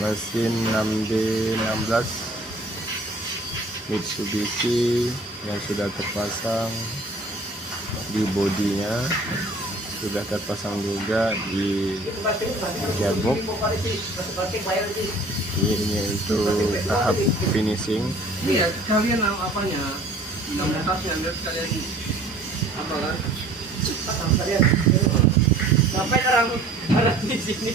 mesin 6D16 Mitsubishi yang sudah terpasang di bodinya, sudah terpasang juga di gearbox. Ini untuk tahap finishing. Iya, kalian apanya? Atasnya biar kalian apa kan? Kalian ngapain orang di sini?